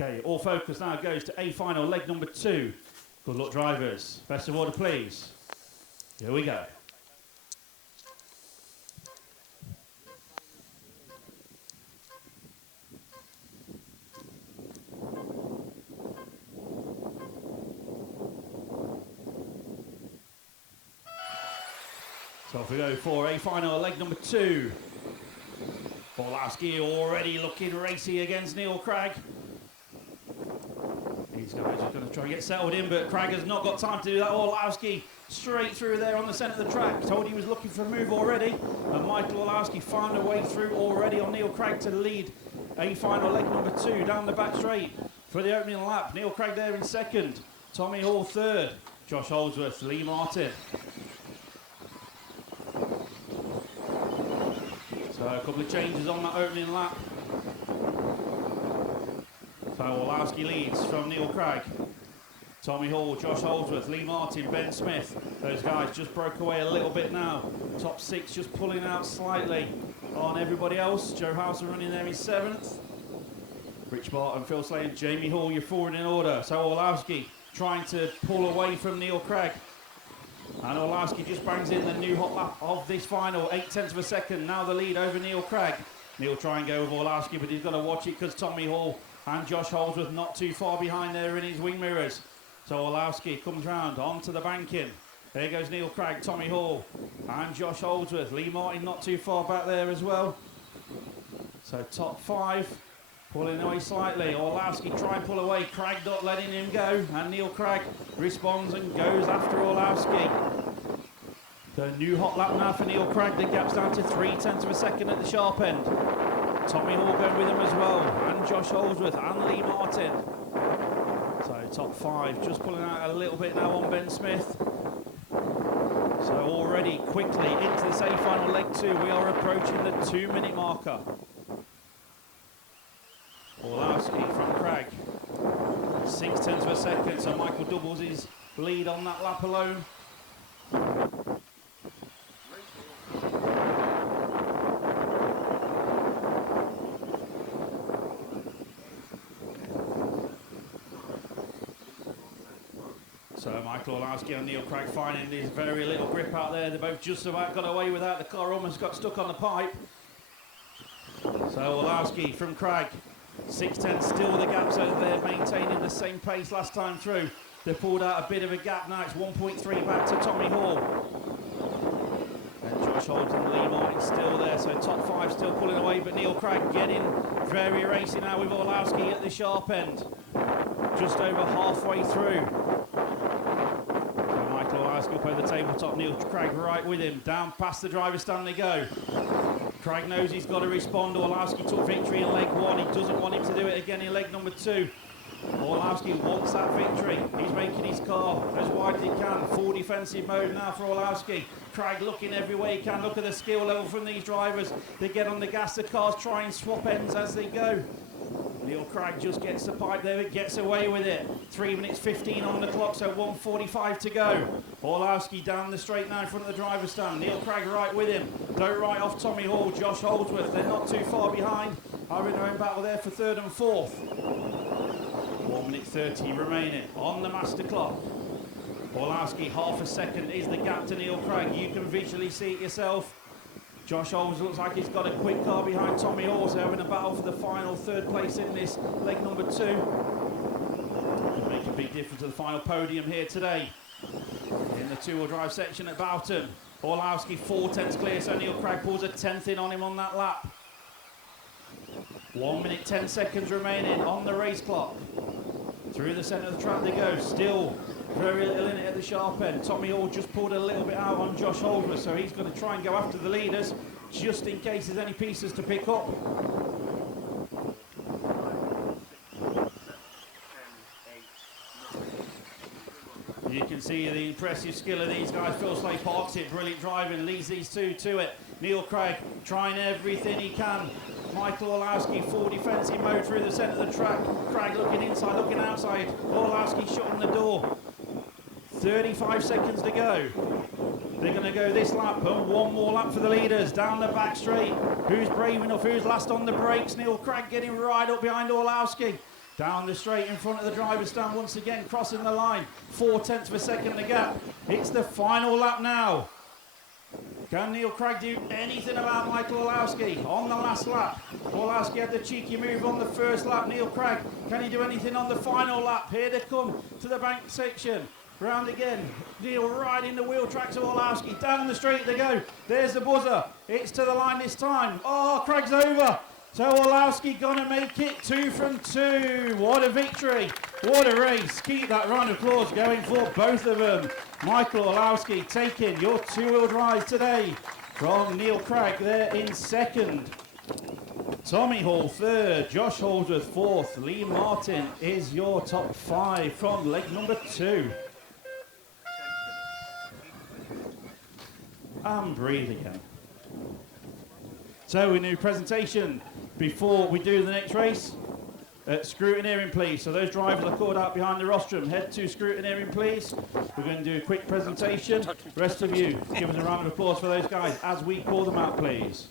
Okay, all focus now goes to A final, leg number 2. Good luck, drivers. Best of order, please. Here we go. So off we go for A final, leg number 2. Orlowski already looking racy against Neil Cragg. These guys are going to try and get settled in, but Cragg has not got time to do that. Orlowski straight through there on the centre of the track. Told he was looking for a move already. And Michael Orlowski found a way through already on Neil Cragg to lead A final, leg number 2 down the back straight for the opening lap. Neil Cragg there in second. Tommy Hall third. Josh Holdsworth, Lee Martin. So a couple of changes on that opening lap. So Orlowski leads from Neil Cragg. Tommy Hall, Josh Holdsworth, Lee Martin, Ben Smith. Those guys just broke away a little bit now. Top 6 just pulling out slightly on everybody else. Joe Houser running there in 7th. Rich Barton, Phil Slay and Jamie Hall, you're forward in order. So Orlowski trying to pull away from Neil Cragg. And Orlowski just bangs in the new hot lap of this final, 0.8 of a second. Now the lead over Neil Cragg. Neil try and go with Orlowski, but he's got to watch it because Tommy Hall and Josh Holdsworth not too far behind there in his wing mirrors. So Orlowski comes round onto the banking. There goes Neil Cragg, Tommy Hall and Josh Holdsworth. Lee Martin not too far back there as well. So top 5 pulling away slightly. Orlowski try and pull away. Cragg not letting him go. And Neil Cragg responds and goes after Orlowski. The new hot lap now for Neil Cragg. The gap's down to 0.3 of a second at the sharp end. Tommy Hall going with him as well. And Josh Holdsworth and Lee Martin. So top 5 just pulling out a little bit now on Ben Smith. So already quickly into the semi-final leg 2. We are approaching the 2-minute marker. Orlowski from Cragg, 0.6 of a second, so Michael doubles his lead on that lap alone. So Michael Orlowski and Neil Cragg finding there's very little grip out there. They both just about got away with that. The car almost got stuck on the pipe. So Orlowski from Cragg. 6.10 still the gaps over there, maintaining the same pace last time through. They pulled out a bit of a gap now. It's 1.3 back to Tommy Hall. And Josh Holds and Lee Martin still there, so top 5 still pulling away, but Neil Cragg getting very racy now with Orlowski at the sharp end. Just over halfway through. So Michael Orlowski up over the tabletop, Neil Cragg right with him. Down past the driver's stand they go. Cragg knows he's got to respond. Orlowski took victory in leg 1. He doesn't want him to do it again in leg number 2. Orlowski wants that victory. He's making his car as wide as he can. Full defensive mode now for Orlowski. Cragg looking every way he can. Look at the skill level from these drivers. They get on the gas, the cars try and swap ends as they go. Neil Cragg just gets the pipe there, it gets away with it. 3 minutes 15 on the clock, so 1:45 to go. Orlowski down the straight now in front of the driver's stand. Neil Cragg right with him. Don't right off Tommy Hall, Josh Holdsworth. They're not too far behind. Are in their own battle there for 3rd and 4th. 1 minute 30 remaining on the master clock. Orlowski, half a second is the gap to Neil Cragg. You can visually see it yourself. Josh Holmes looks like he's got a quick car behind Tommy Hall, so having a battle for the final 3rd place in this leg number 2. Could make a big difference to the final podium here today in the 2-wheel drive section at Boughton. Orlowski 4/10 clear, so Neil Cragg pulls a 10th in on him on that lap. 1 minute 10 seconds remaining on the race clock. Through the centre of the track they go, still very little in it at the sharp end. Tommy Hall just pulled a little bit out on Josh Holdsworth, so he's going to try and go after the leaders just in case there's any pieces to pick up. You can see the impressive skill of these guys. Phil Slay parks it, brilliant driving, leads these two to it. Neil Cragg trying everything he can. Michael Orlowski, full defensive mode through the centre of the track. Cragg looking inside, looking outside. Orlowski shutting the door. 35 seconds to go. They're going to go this lap and one more lap for the leaders. Down the back straight. Who's brave enough? Who's last on the brakes? Neil Cragg getting right up behind Orlowski. Down the straight in front of the driver's stand once again, crossing the line. 0.4 of a second the gap. It's the final lap now. Can Neil Craig do anything about Michael Orlowski on the last lap? Orlowski had the cheeky move on the first lap. Neil Craig, can he do anything on the final lap? Here they come to the bank section. Round again. Neil riding the wheel tracks of Orlowski. Down the straight they go. There's the buzzer. It's to the line this time. Oh, Craig's over. So Orlowski gonna make it 2 from 2. What a victory. What a race. Keep that round of applause going for both of them. Michael Orlowski taking your two-wheel drive today from Neil Craig there in second. Tommy Hall third, Josh Holdsworth fourth, Lee Martin is your top 5 from leg number 2. And breathe again. So we do presentation before we do the next race. Scrutineering, please. So those drivers are called out behind the rostrum. Head to scrutineering, please. We're going to do a quick presentation. The rest of you, give us a round of applause for those guys as we call them out, please.